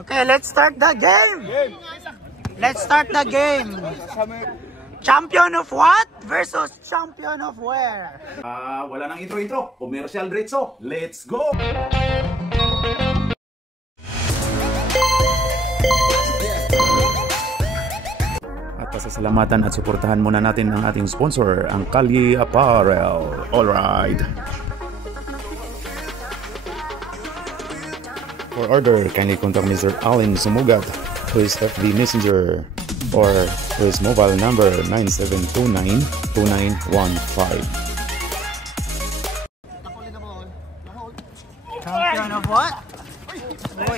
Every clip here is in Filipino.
Okay, let's start the game. Let's start the game. Champion of what versus champion of where? Wala nang intro. Commercial diretso. Let's go! At pasasalamatan at suportahan muna natin ang ating sponsor, ang Kalye Apparel. Alright. For order, kindly contact Mr. Allen Sumugat, who is FB Messenger, or his mobile number 9729-2915. Champion of what? Uy.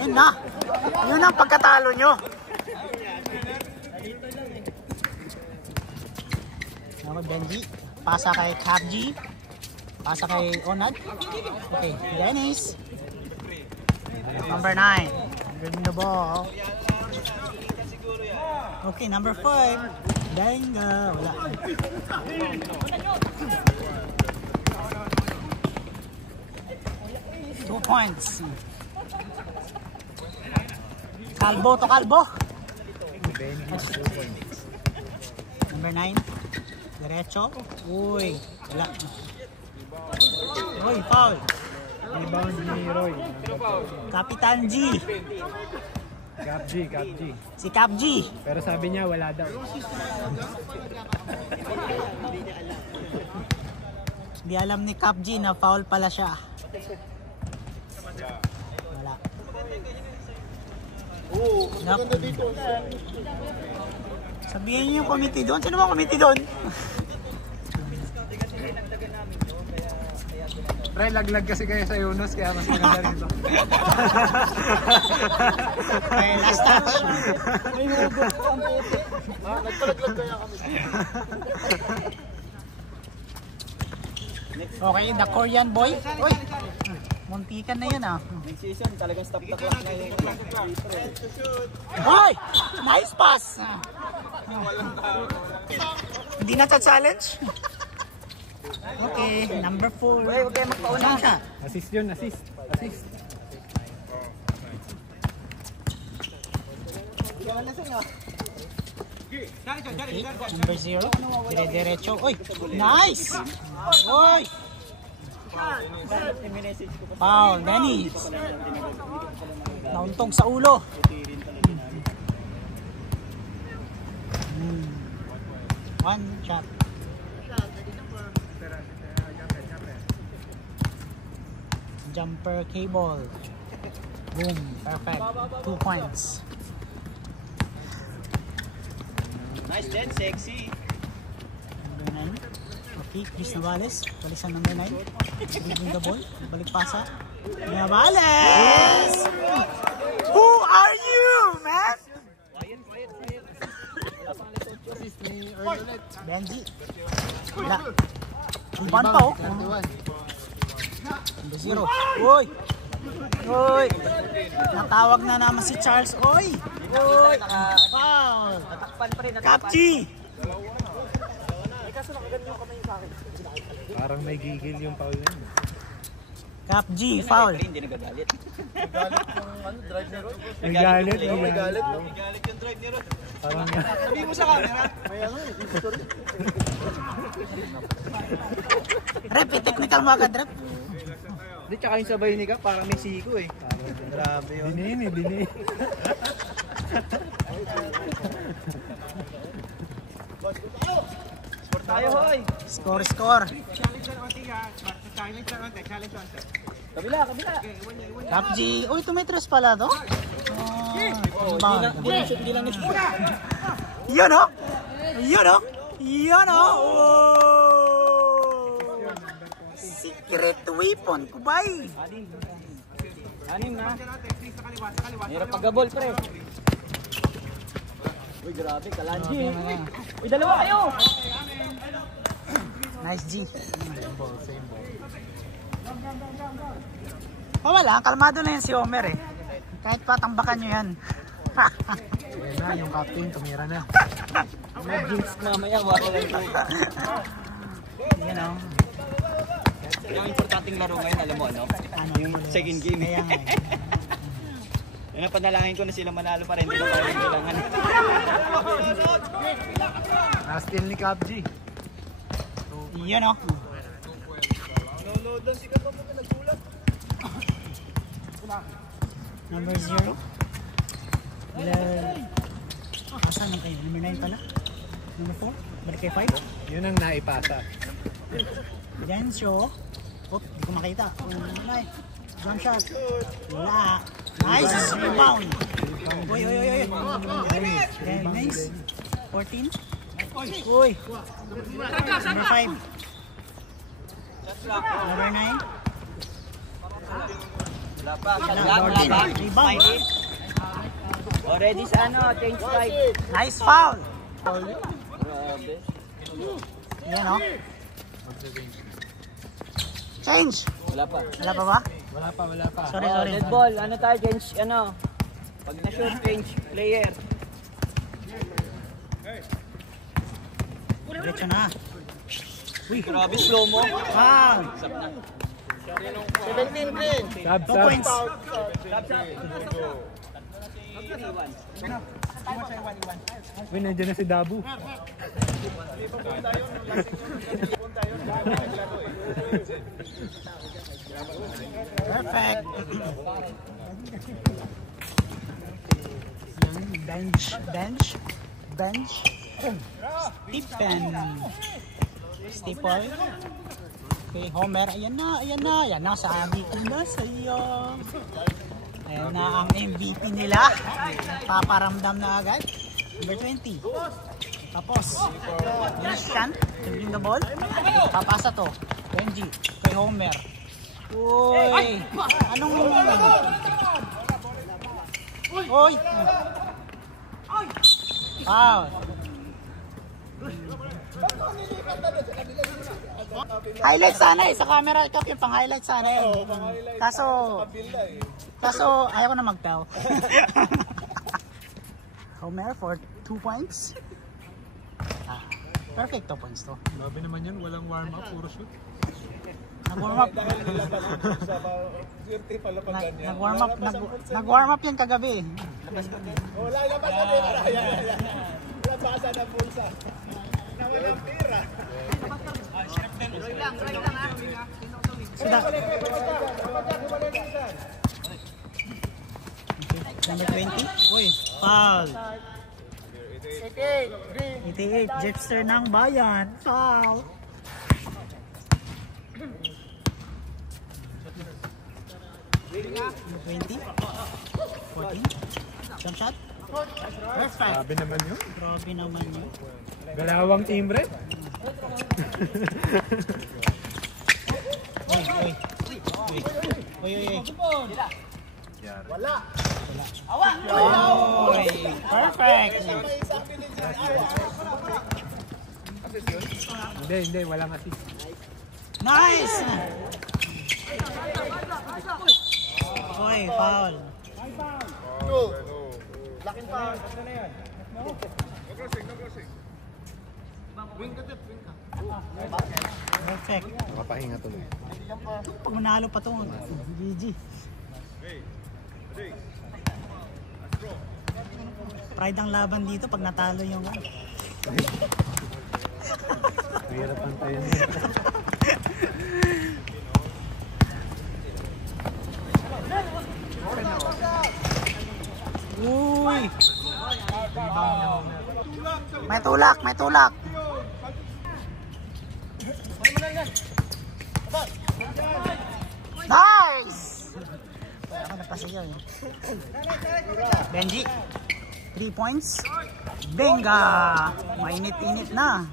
Yun na. Yun ang pagkatalo nyo. Ako Benji. Pasa kay Capji. Pasa kay Onad. Okay, Dennis. Number 9. Good the ball. Okay, number 5. Denga. Wala. Two points. Kalbo to Kalbo. Number 9. Diretso. Uy. Wala. Uy, foul. Rebound ni Roy. Kapitan G. Capji. Si Capji. Pero sabi niya wala daw. Di alam ni Capji na foul pala siya. Wala. Sabihin niyo yung committee doon. Sino ba committee doon? Pre, laglag kasi kayo sa Yunus kaya mas maganda rin. Okay, last touch. Nagpalaglag kaya kami. Okay, the Korean boy. Uy, muntikan na yun ah. Next season, talagang stop the clock na yun. Hoy! Nice pass! Hindi na challenge? Okay, number 4. Uy, huwag kayo magpauna. Siya. Assist yun, assist. Okay, number 0. Dire-diretso. Uy! Nice! Uy! Foul, Dennis. Nauntog sa ulo. One shot. Jumper cable. Boom. Perfect. 2 points. Nice then, sexy. Number 9. Okay, Chris Navales. Balik sa number 9. Dribbling the ball. Balik pasa. Navales! Who are you, man? Benji. Wala. Iban pa oh. Number 0. Uy! Uy! Natawag na naman si Charles. Uy! Uy! Foul! Natakpan pa rin. Capji! Parang may gigil yung foul na yun. Capji, foul. Hindi nagagalit. Nagalit. Nagalit yung drive ni Rod. Parang Sabi mo sa camera. May ano, history. Rep, technical mo agad, Rep. Hindi, tsaka yung sabay ni Ka, parang may siko eh. Grabe yun. Dini. Sport tayo, hoy! Score. Kabila. Capji. Uy, tumitras pala to. Hindi lang nag-shoot. Yun o. Yun o. Secret weapon. Kubay. Anim na. Hirap pagkabol, pre. Uy, grabe, kalanji. Uy, dalawa kayo! Nice G. Wala, kalmado na yan si Homer eh. Kahit pa tambakan nyo yan. Ayan na, yung captain, tumira na. May jinx mamaya, wala lang ito. You know. Yung importanteng laro ngayon, alam mo, ano? Yung second game. Kaya nga. Yung napanalangin ko na sila manalo pa rin. Hindi na parang kailangan. Nastil ni Cap G. Yun o. No, doon si Kapag na nagsulat. Number 0. Asan ang kayo? Number 9 pala? Number 4? Balik kay 5? Yun ang naipasa. Then show. Oh, di ko makita. Jump shot. Wala. Nice. Rebound. Uy. Then nice. 14. Uy. Number 5. Number 9. Wala pa. 14. Rebound. Already sa ano, change side. Nice foul. Grabe. Yan o. Change. Wala pa. Wala pa ba? Wala pa. Sorry. Dead ball. Ano tayo, change, ano? Pag na-shoot, change player. Diretso na. Uy, grabe slow mo. Foul. Sab. 2 points. Uy, nandiyan na si Dabu. Perfect. Bench. Staple. Okay, Homer. Ayan na. Sabi ko na sa iyo. Ayan na ang MVP nila. Paparamdam na agad. Number 20. Tapos, Christian, dribbling the ball. Papasa to. Benji, kay Homer. Uy! Anong... Uy! Foul. Highlight sana eh. Sa camera cup yung pang-highlight sana eh. Kaso ayaw ko na mag-tell. Homer for 2 points. Perfect 2 points to. Grabe naman yun, walang warm-up, puro shoot. Nag-warm up yan kagabi. Wala labas na tira. Labasa na pulsa. Nawalang tira. Number 20. Uy, foul. 88. Jepster ng bayan. Foul. Number 20. 14. Jump shot. Perfect. Grabe naman yun. Grabe naman yun. Galawang team red. Uy. Wala. Oy, perfect. Hindi, walang assist. Nice. Oy, foul. Laking pa. Ano na yan? No crossing. Wing ka. Perfect. Nakapahinga tuloy. Pag manalo pa itong GG. Pride ang laban dito pag natalo yung Mahirap ang tayo na. Uy! May tulak. Nice! Ako napasigaw eh. Benji, 3 points. Benga! Mainit-init na.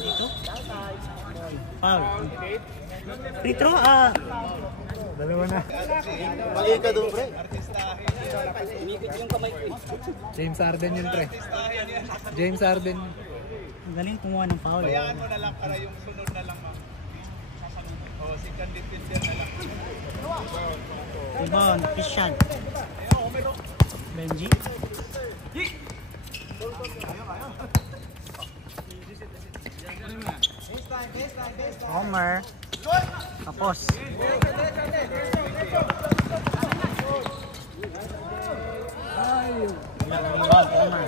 Dito. Foul. Free throw, Dalawa na. Mali ka doon, pre. James Harden yun, pre. James Harden. Ang galing kumuha ng foul. Bayaan mo na lang para yung sunod na lang. Second defender na lang. Rebound, Christian. Benji. Homer. Tapos. Homer.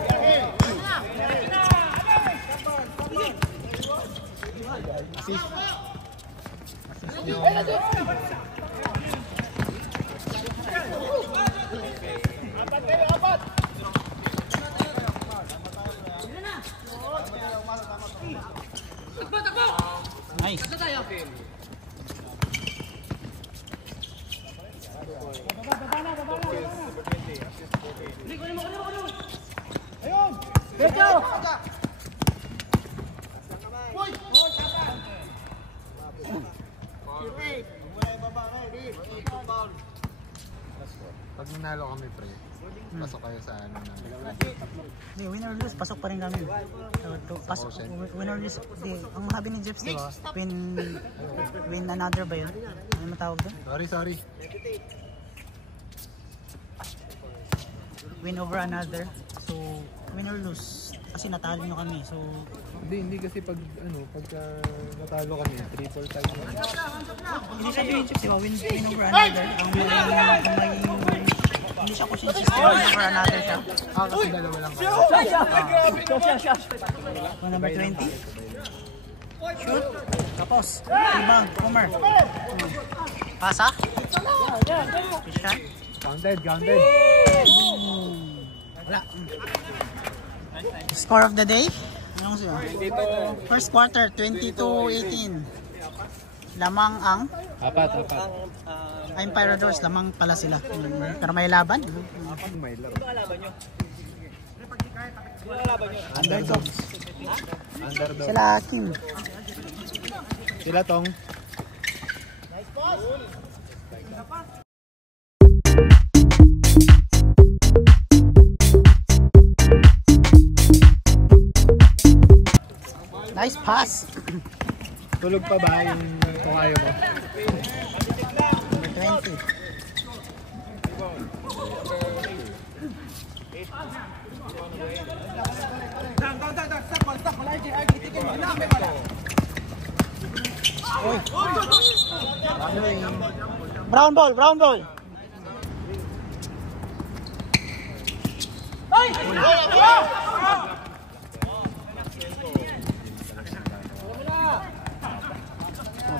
Assist. Nice. Pag nanalo kami, pre, pasok kayo sa ano namin. Hindi, win or lose, pasok pa rin kami. Pasok, win or lose. Di, ang sabi ni Jeps, di ba? Win another ba yun? Ano matawag doon? Sorry. Win over another. So, win or lose. Kasi natalo nyo kami. So, Hindi kasi pag pagka natalo kami, triple time na. hindi sabi ni Jeps, di ba? Win over another. Hindi siya question system. Win over another siya. Kasi dalawa lang kayo. Number 20. Shoot. Tapos. Rebound. Homer. Pasa. Fishan. Grounded. Wala. Score of the day. Anong siya? First quarter, 22-18. Lamang ang Apat. Empire Doors. Lamang pala sila. Pero may laban. May laro. Underdogs. Underdog. Sila Kim. Sila tong. Nice pass. Tulog pa ba yung kukayo mo? Number 20. Brown ball.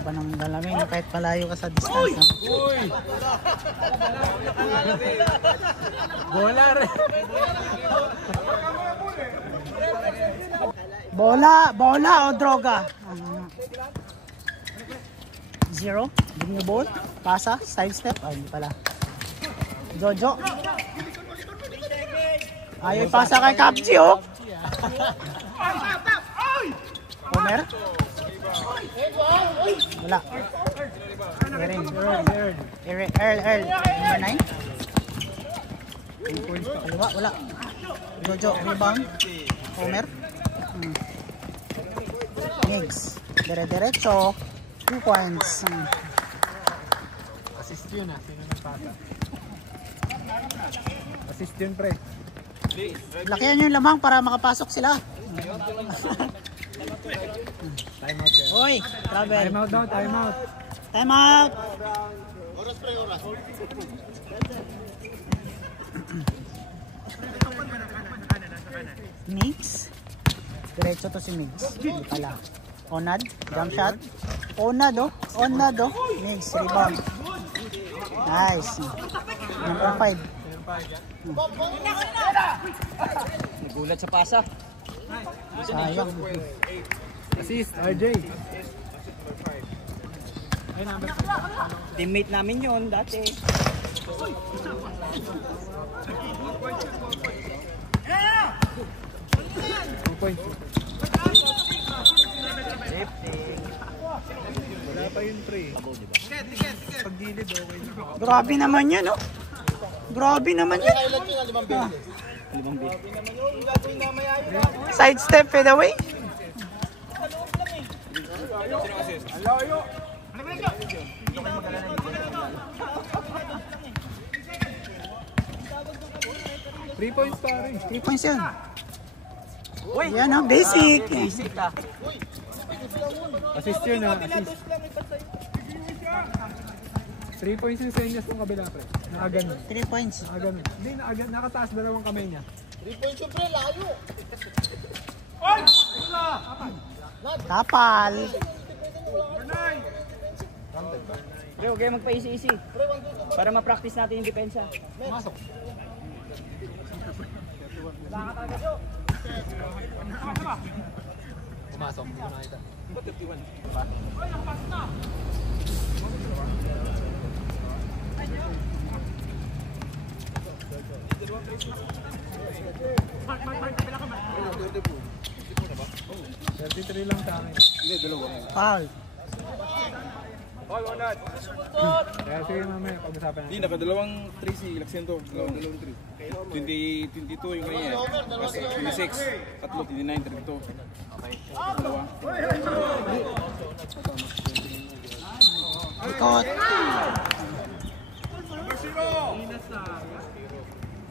Ba ng dalamin kahit palayo ka sa distance, ha? Bola o droga? Zero. Give me the ball. Pasa. Side step. Ay, hindi pala. Jojo. Ayaw pasa kay Kapchi, oh. Homer. Wala. Earl. Number 9. Kaliwa, wala. Jojo, rebound. Homer. Niggs. Dire-diretso. 2 points. Assist yun Sino nagpata? Assist yun, pre. Lakihan yung lamang para makapasok sila. Time out yan. Hoy, travel. Time out daw, time out. Time out. Oras. Mix. Diretso to si Mix. Hindi pala. Onad, jump shot. Onad, oh. Mix, rebound. Nice. Number 5. Nagulat sa pasa. Sayang. Assist, RJ. Teammate namin yun dati. Wala pa yun, pre. Pag-gilid, okay na. Grabe naman yun, oh. Grabe naman yun. Side step, fade away. Three points pa rin. 3 points yun. Yan ang basic. Basic ah. Assist yun, assist. 3 points yung senyas ng kabila, pre. Nakaganon. 3 points. Nakaganon. Hindi, nakataas dalawang kamay niya. Kapal. Pre, huwag kayo magpa-easy-easy. Para ma-practice natin yung depensa. Pumasok. Pumasok, hindi ko nakita. $33 lang sa akin. Foul. Kaya sige mamaya, pag-usapan natin. Hindi, nakadalawang 3 si Laksento. Dalawang 3. 22 yung kanya. Tapos 26. Tatlo, 29, 32. Dalawa. Ikot.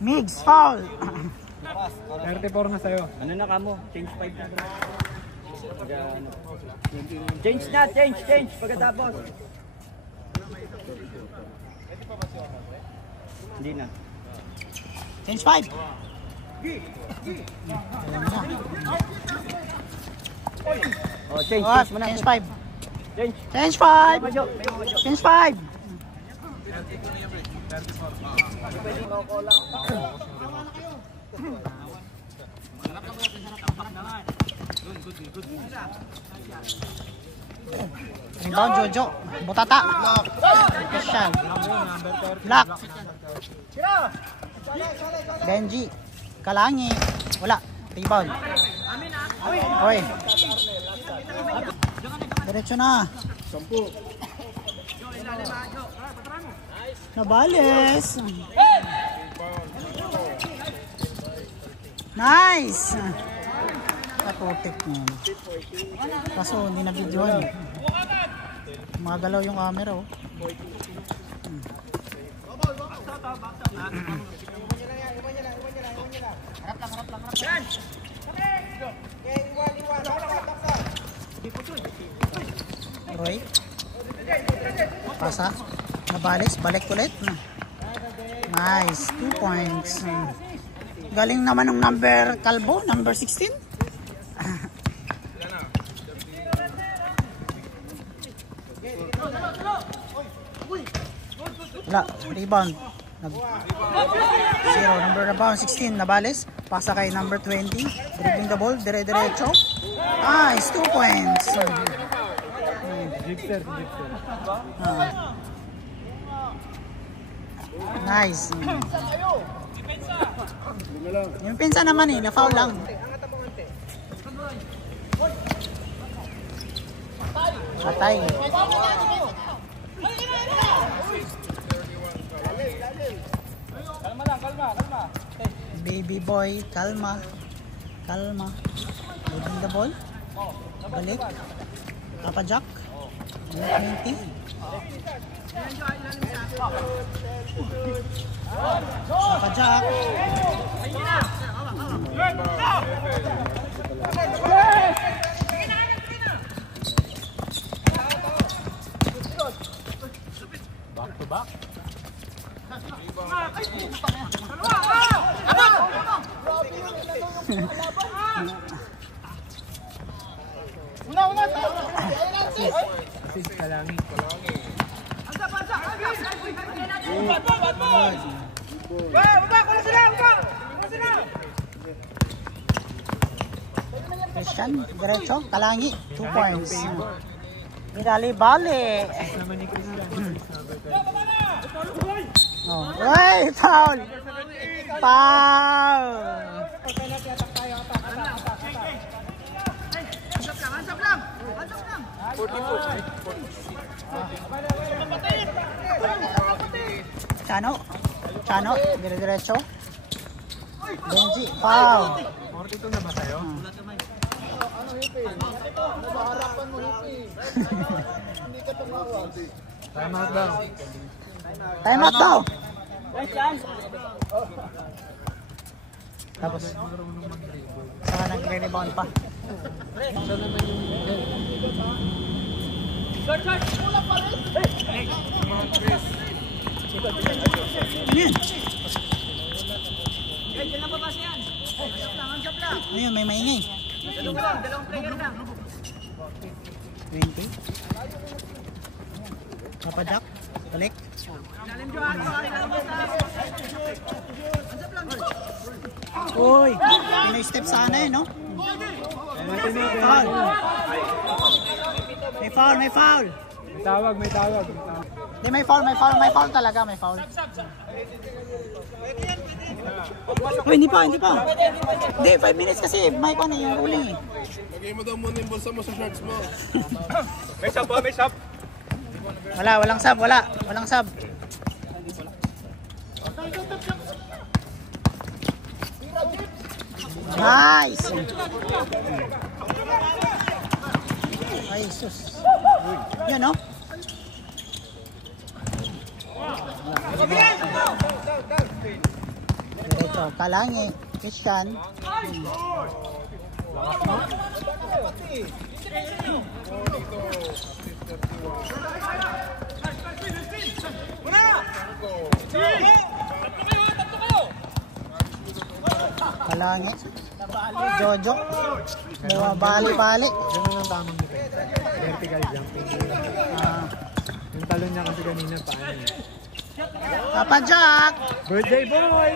Migs, foul. 34 na sa'yo. Ano na kamo? Change 5 na bro. Change na, change. Pagkatapos. Hindi na. Change 5. Oh, change mo na. Change 5. Change. Change 5. Change 5. Rebound Jojo. Butata. Christian. Black. Benji. Kalangi. Wala. Rebound. Oy. Diretso na. 10. Nabales. Nice. Naputik niya. Kaso hindi na videoan. Magalaw yung camera oh. Roy. Pasa. Nabales. Balik ulit. Nice. 2 points. Galing naman ng number Calvo. Number 16. Wala. Rebound. Zero. Number rebound 16. Nabales. Pasa kay number 20. Dribbling the ball. Dire-diretso. Nice. 2 points. Gipster. Nice. Yung pinsa naman eh. Na-foul lang. Patay. Kalma. Baby boy, kalma. Moving the ball. Balik. Papa Jack. 20. Papa Jack. Back to back. Assist Kalangi. Christian, diretso, Kalangi, 2 points. Bali. Naman ni Christian. Oh, wait, foul. Chano, dire-diretso. Benji, foul. 42 na ba sa'yo? Time out daw. Time out daw. Tapos, saka nagre-rebound pa. Siya naman yung Ano yun, may maingay. 20. Kapadyak. Balik. Uy, pinay-step sana eh, no? Foul. May foul, may foul. may tawag. Hindi, may foul talaga, may foul. Uy, hindi pa. Hindi, 5 minutes kasi, may pa na yung ruling eh. Lagay mo daw muna yung bulsa mo sa shorts mo. May sub. Walang sub. Nice! Ay, sus. Yan, no? Diretso, Kalangi, Christian. Kalangi. Jojo. Bali-bali. Ganun ang tamang nito. Vertical jumping. Yung talon niya kasi kanina paano eh. Papa Jack! Birthday boy!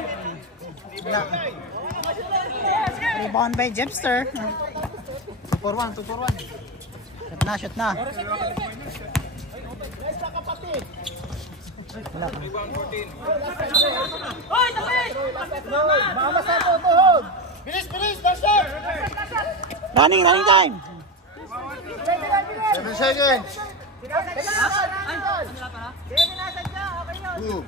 Wala. Rebound by Jepster. 2-for-1. Shoot na. Wala. Running time. 7 seconds. 2.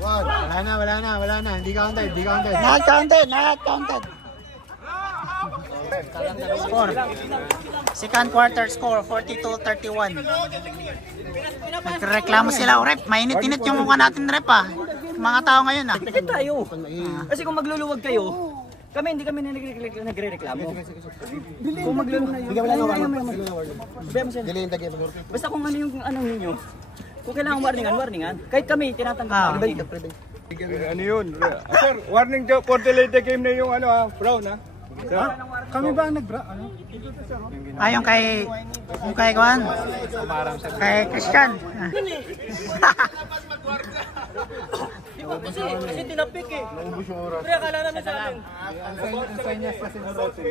1. Wala na. Hindi counted. Not counted. Score. Second quarter score, 42-31. Nagreklamo sila, rep. Mainit-init yung mukha natin, rep, ah. Mga tao ngayon, ah. Tignan tayo. Kasi kung magluluwag kayo, hindi kami nagre-reklamo. Kung magluluwag basta kung ano yung ano ninyo. Kung kailangan warningan. Kahit kami, tinatanggap kami. Ano yun? Sir, warning for the late game na yung Brown ha? Kami ba ang nag-bra? Ano? Yung kay Juan. Kay Christian. Kasi tinapik eh. Pero akala namin sa amin. Ang senyas kasi ng rote.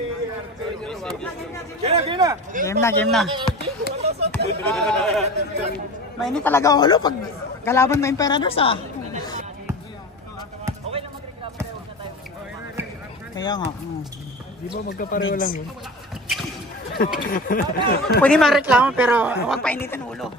Game na. Mainit talaga ang ulo pag kalaban mo Imperadors, ah. Kaya nga. Di ba magkapareho lang yun? Pwede magreklamo pero huwag painitin ulo.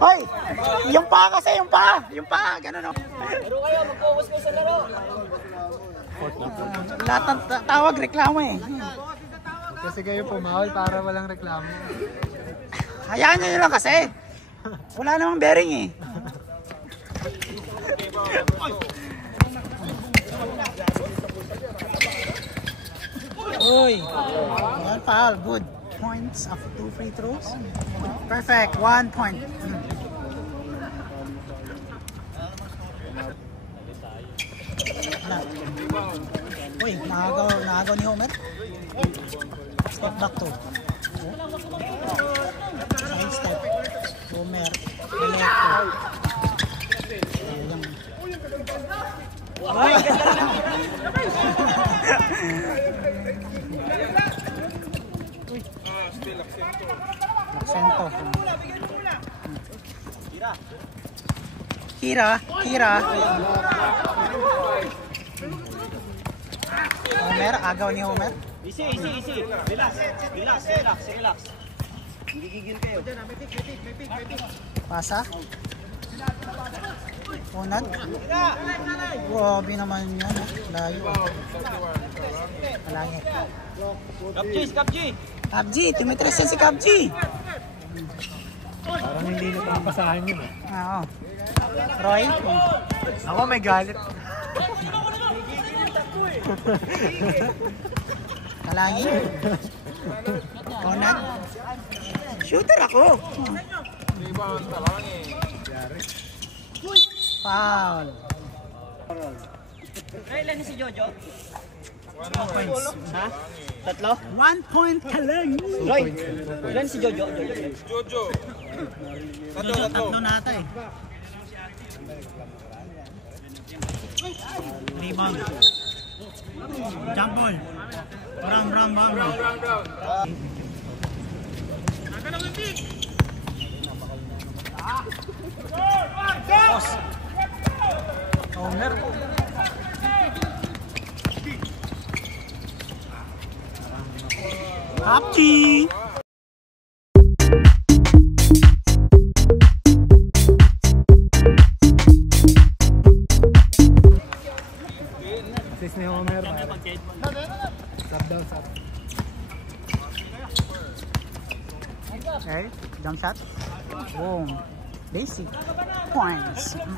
Hoy! Yung paa kasi, yung paa, ganun o. Laro kayo, mag-focus ko sa laro. Lahat ng tawag, reklamo eh. Kasi kayo pumahol para walang reklamo. Hayaan nyo lang kasi. Wala namang bearing eh. Uy! One foul, good. Points of 2 free throws. Perfect, 1 point. Uy, nakagaw ni Homer. Step back to. Side step. Homer. Electo. Ay! Laksento. Hira. Homer, agaw ni Homer. Easy. Relax. Hindi gigil kayo. Pasa. Onad. Grabe naman yan. Layo. Malangit. Kapji, tumitras yan si Kapji. Parang hindi na papasahan yun eh. Oo. Roy. Ako may galit. Kalangin. Onad. Shooter ako. Foul. Ilan ni si Jojo? 2 points. Ha? Tatlo? 1 point ka lang. Roy, ilan si Jojo? Jojo. Tatlo na ata eh. Rebound. Jump ball. Round. Boss. Owner. Kapji. Assist ni Homer. Sub daw. Okay, jump shot. Boom. Basic points. Sub.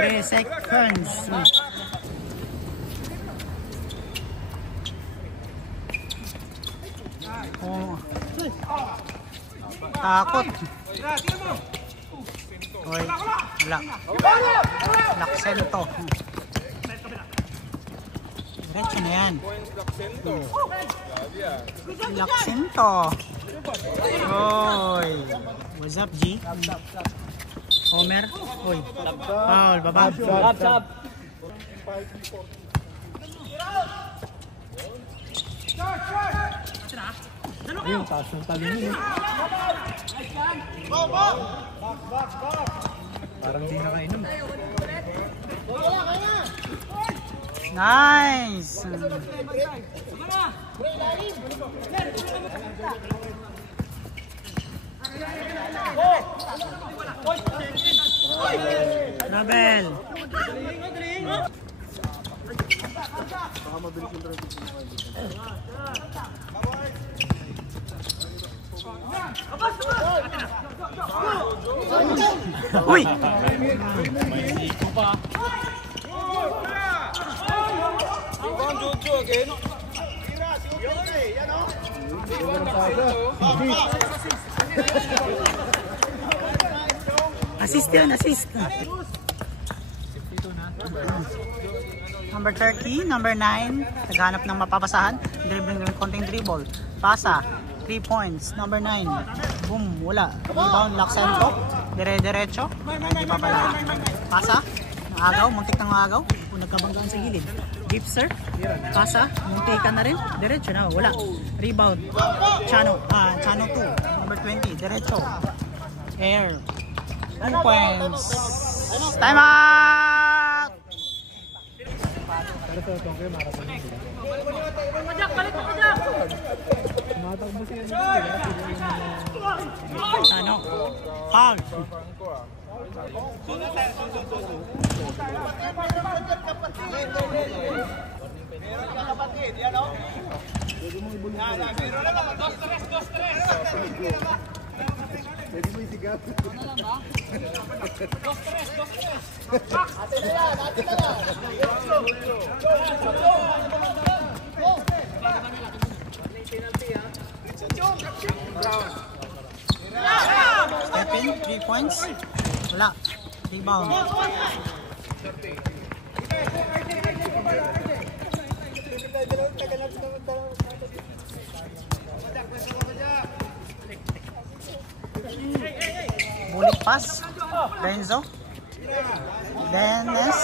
3 seconds. Oh. Takot. Oy, wala. Laksento. Diretso na yan. Laksento. Oy. What's up, G? Homer. Oy. Foul, baba. Sab. Yung taas ng talon yun. Parang di nakainom. Nice. Nabel. Uy! Jojo again. Assist yun, assist. Number 30, number 9, naghanap ng mapapasahan. Dribbling ng konting dribble. Pasa, 3 points. Number 9, boom, wala. Rebound, Laksento. Dire-diretso. Hindi pa pala. Pasa, agaw, muntik ng agaw. Nagkabanggaan sa gilid. Gipser, pasa, muntikan na rin. Diretso na, wala. Rebound, Chano 2, number 20, diretso. Air, 2 points. Time out! Pero sa tongkay, marathon yun sila. Tumatakbo siya. Ano? Foul. Pwede mo isigaw. Step in, 3 points. Wala. Rebound. Bullet pass. Renzo. Dennis.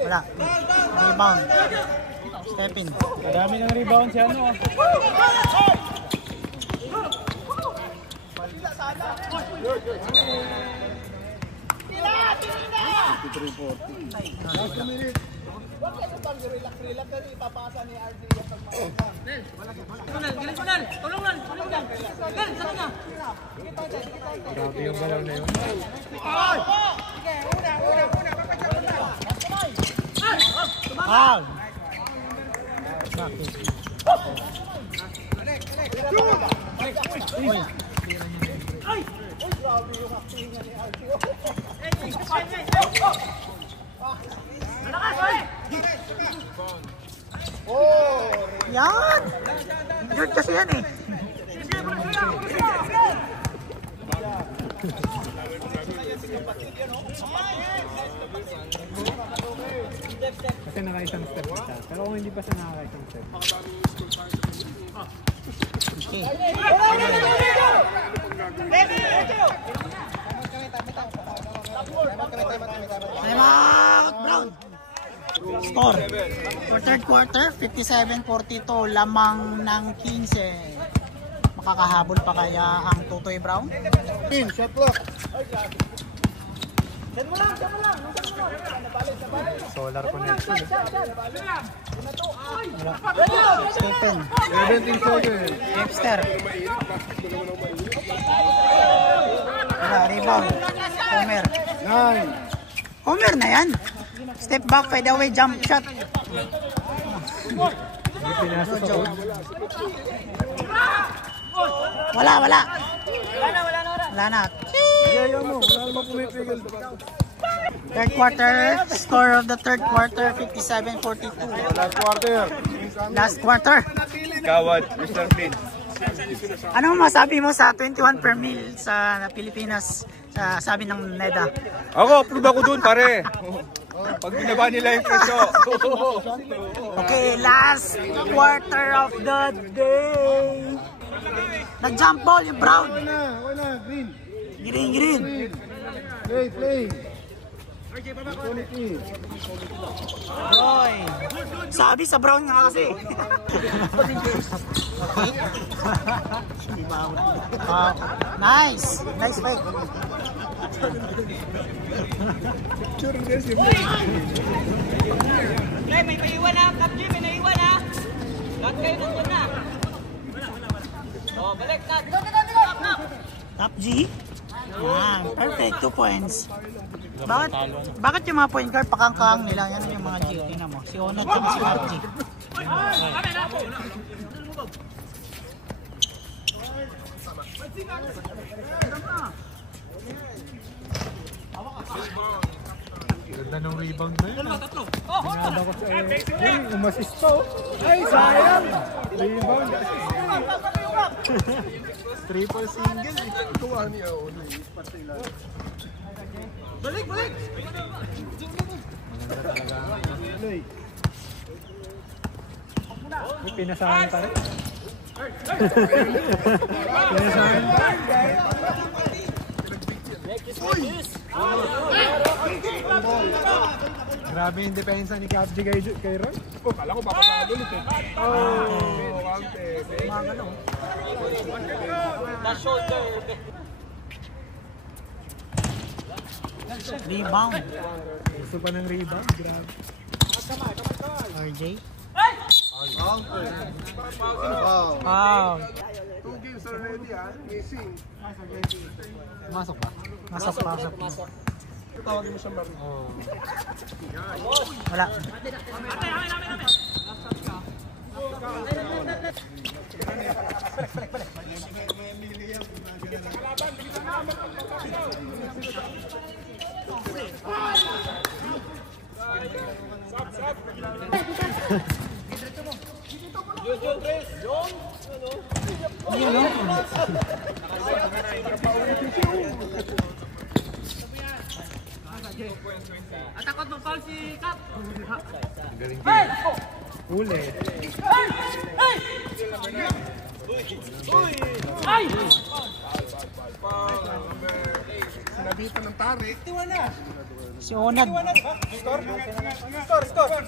Wala. Rebound. Step in. Marami ng rebound siya, no? Grabe yung galaw na yun. Foul. Uy. Yan! Dirt kasi yan eh. Kasi naka-isang step siya. Pero kung hindi pa siya naka-isang step. Time out, Brown. Score. For third quarter, 57-42. Lamang ng 15. Makakahabol pa kaya ang Tutoy Brown? Shot clock. Solar connection. Stephen. 17 seconds. Webster. Wala, rebound. Homer. 9. Homer na yan. Step back, fade away, jump shot. Hindi pinasok sa Joe. Wala. Wala na. Yaya mo. Wala naman pumipigil. Third quarter, score of the third quarter, 57-42. Last quarter. Last quarter. Kawad, Mr. Flynn. Ano masabi mo sa 21 per mil sa Pilipinas, sa sabi ng NEDA? Ako, approve ako dun, pare. Pag binaba nila yung presyo. Okay, last quarter of the day. Nag-jump ball yung Brown. Wala. Green. Green. Play. Boy. Sabi sa Brown nga kasi. Nice fake. May naiwan na, Cap G, may naiwan na. Lahat kayo nandun na. Oh, balik, Cap. Top G. Perfect, 2 points. Bakit yung mga point guard pakangkang nila? Yan yung mga G. Tingnan mo. Si Onat at si RG. Ganda ng rebound na yun. Pinada ko sa umassist pa oh. Ay, sayang! Rebound. Triple single. Tuwa niya. Balik! May pinasahan tayo. Pinasahan tayo. Grabe yung depensa ni Cap G kay Ron. Oh, kala ko papasabot eh. Rebound. Gusto pa ng rebound. Grabe. RJ. Wow. Wow. 2 games already missing. Masok pa? Masok. Tawagin mo siya Marie. Wala. Atakot mag-foul si Cap. Uli. Sinabitan ng tarik. Si Onad. Score.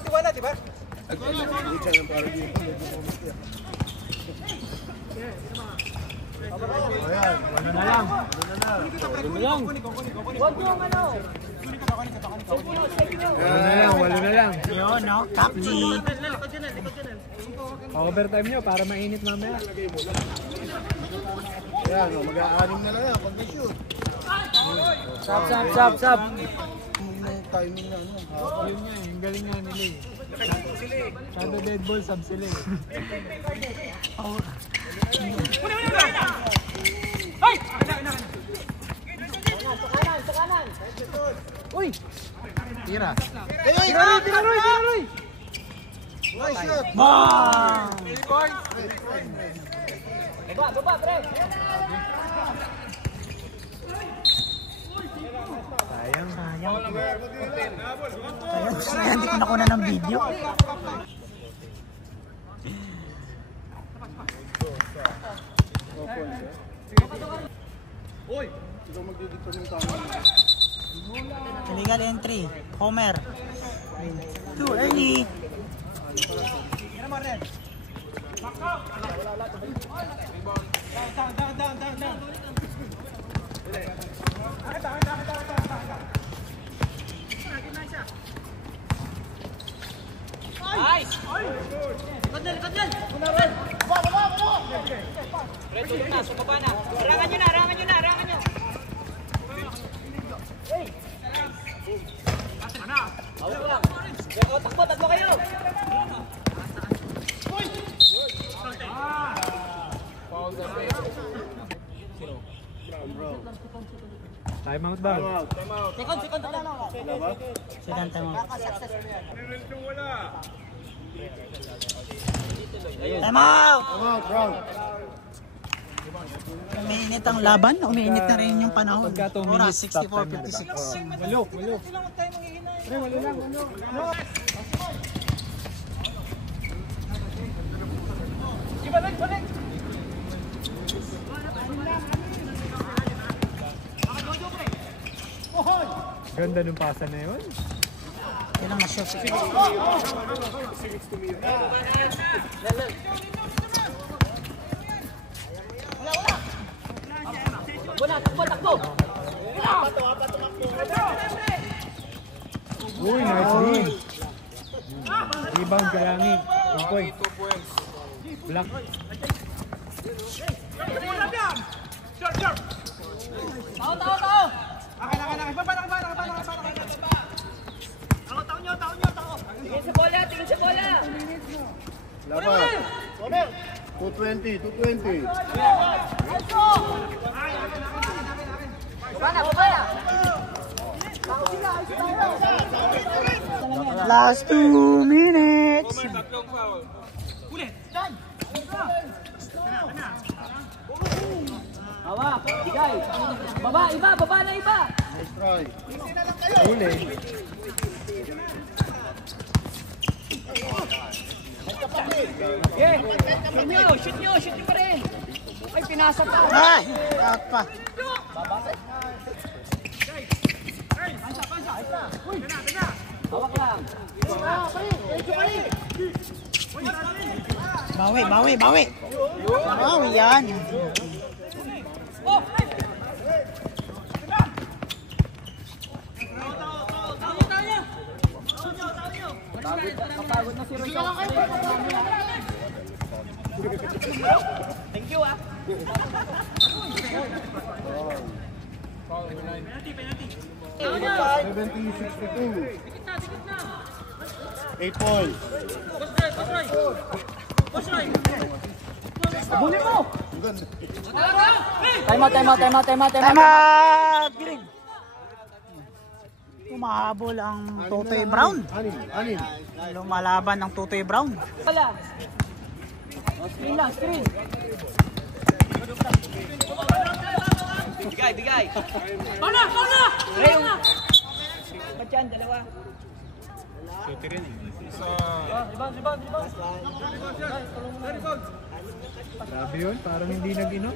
Tiwala, di ba? Walo na lang. Yun, no? Kapji. Overtime nyo para mainit mamaya. Yan, mag-aaring na lang yan. Pag-shoot. Sab. May timing na ano. Yun nga eh, ang galing nga nila eh. Sabi dead ball, sub sila eh. Uy! Tira. Tiraroy! Nice shot! Bang! Baba, pre. Sayang. Sayang, hindi ko nakuha ng video. Ikaw magdidiktor ng tama. Illegal entry. Homer. Too early. Tulog na, sa baba na. Harangan nyo. Hawak lang. Takbo, tatlo kayo. Time out daw. Second, tatlo. Second time out. Time out! Brown. Umiinit ang laban, umiinit na rin yung panahon. Pagka 2 Oras, minutes, stop time na 64:56. Walo. Pre, walo lang. Ganda nung pasa na yun. Kailang ma-shoot. Takbo. Uy, nice lead. Rebound ka lang eh. 2 points. Black. Tao. Tingin sa bola. Laban. 220. Baba. Last 2 minutes. Hawak. Bigay. Baba na iba. Nice try. Uli. Shoot nyo pa rin. Ay, pinasa pa. Ay! Out pa. Hawak lang. Bawi. Bawi yan. Kapagod na si Roy. Thank you, ah. 70-62. 8 points. Abulin mo! Ang ganda. Time out. Time out! Giling. Umahabol ang Totoy Brown. Anim. Lumalaban ng Totoy Brown. Wala. Screen lang. Bigay. Pauna! Ray! Ba't yan? Dalawa. Rebound. Grabe yun, parang hindi nag-inom.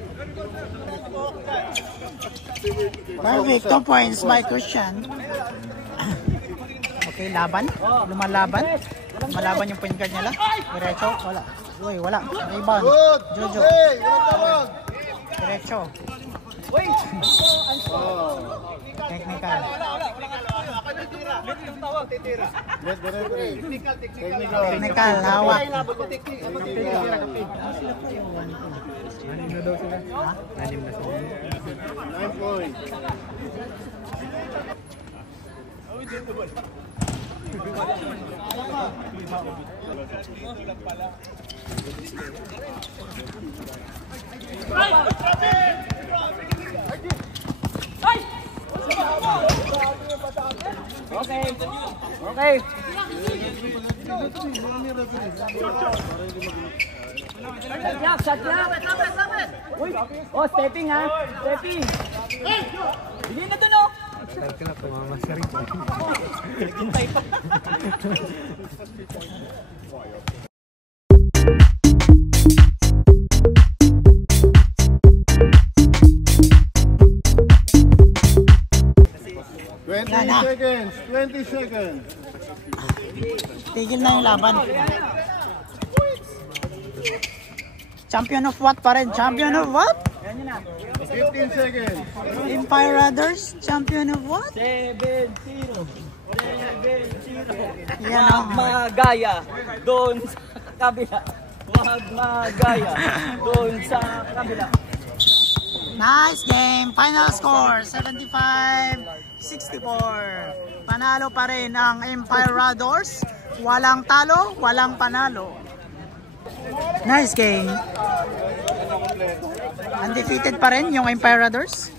Perfect. 2 points by Christian. Okay, laban. Lumalaban. Lumalaban yung point guard nila. Diretso. Wala. Uy, wala. Rebound. Good. Jojo. Hey, walang tawag. Diretso. Uy! Technical. Let the referee. Technical. Technical, hawak. Anim na daw sila. Anim na sila. 9 points. Okay. Okay. Shot clock. Uy. Oh, stepping ha. Stepping. Hindi na dun oh. Tayo ka na, pumamasa rin. Hintay pa. Yan na. 20 seconds. Tigil na yung laban. Champion of what pa rin? Champion of what? 15 seconds. Empire Raiders? Champion of what? 7-0. Yan o. Huwag magaya doon sa kabila. Huwag magaya doon sa kabila. Nice game. Final score, 75-64. Panalo pa rin ang Empire Raiders. Walang talo, walang panalo. Nice game. Undefeated pa rin yung Empire Raiders.